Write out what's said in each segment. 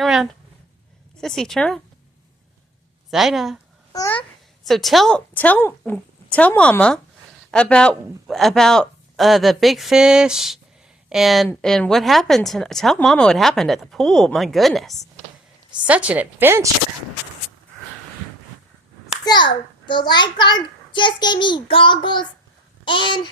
Turn around. Sissy, turn around. Zaida. Huh? So tell Mama about the big fish and what happened. Tell Mama what happened at the pool. My goodness, such an adventure. So the lifeguard just gave me goggles and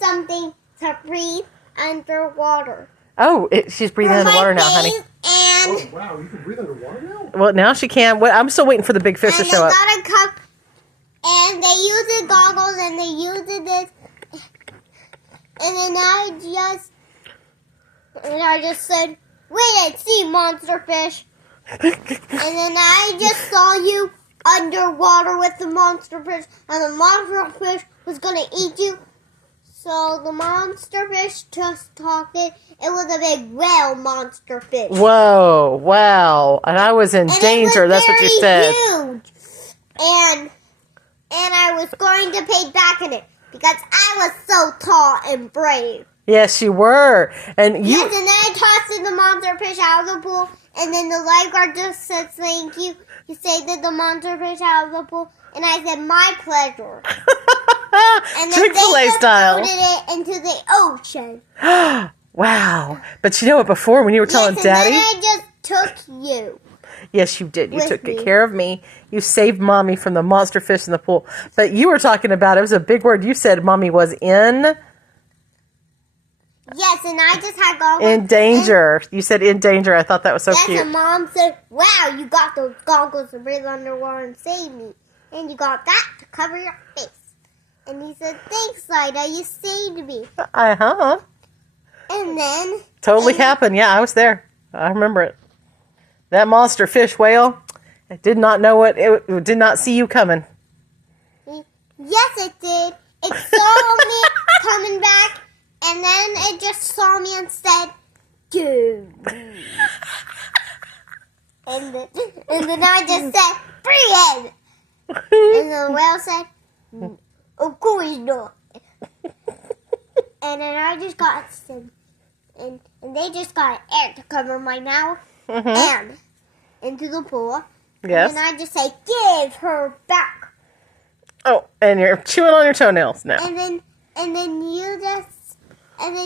something to breathe underwater. Oh, she's breathing For underwater my now, honey. face And Wow, you can breathe underwater now? Well, now she can. I'm still waiting for the big fish to show up. I got a cup, and they used the goggles, and they used this, and then I just said, "Wait and see, monster fish." And then I just saw you underwater with the monster fish, and the monster fish was gonna eat you. So the monster fish just talked it. It was a big whale monster fish. Whoa, wow. And I was in danger. That's what you said. Huge. And I was going to pay back in it because I was so tall and brave. Yes, you were. And you Yes, and then I tossed the monster fish out of the pool, and then the lifeguard just said thank you. He saved the monster fish out of the pool, and I said my pleasure. And then Chick-fil-A they style. floated it into the ocean. Wow. But you know what, before when you were telling Yes, Daddy? and then I just took you. Yes, you did. You With took me. care of me. You saved Mommy from the monster fish in the pool. But you were talking about, it was a big word. You said Mommy was in Yes, and I just had goggles. danger. You said in danger. I thought that was so Yes, cute. and Mom said, "Wow, you got those goggles to breathe underwater and save me, and you got that to cover your face." And he said, "Thanks, Ida, you saved me." Uh-huh. And then Totally happened. Yeah, I was there. I remember it. That monster fish whale, it did not know it did not see you coming. yes, it did. It saw me coming back, and then it just saw me and said, "Dude." and then I just said, "Breathe." And the whale said, "Of course not." And then I just got some, and they just got air to cover my mouth and into the pool. Yes. And then I just say, "Give her back." Oh, and you're chewing on your toenails now. And then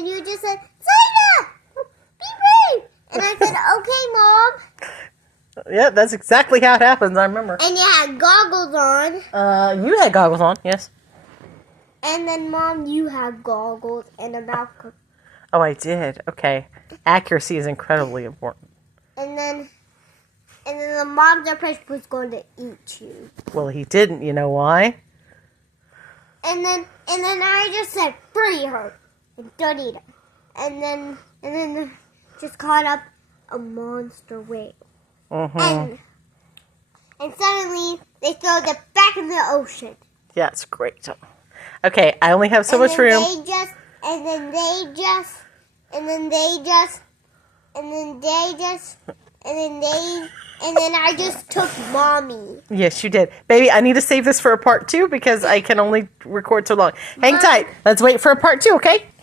you just said, "Zayna, be brave." And I said, "Okay, Mom." Yeah, that's exactly how it happens. I remember. And you had goggles on. You had goggles on, yes. And then, Mom, you had goggles and a mouth cover. Oh, I did. Okay. Accuracy is incredibly important. And then the monster fish was going to eat you. Well, he didn't. You know why? And then I just said, "Free her and don't eat her." And then just caught up a monster whale. Mm-hmm. And suddenly they throw it back in the ocean. Yeah, it's great. Okay, I only have so much room. And then I just took Mommy. Yes, you did. Baby, I need to save this for a part 2 because I can only record so long. Hang tight. Let's wait for a part 2, okay?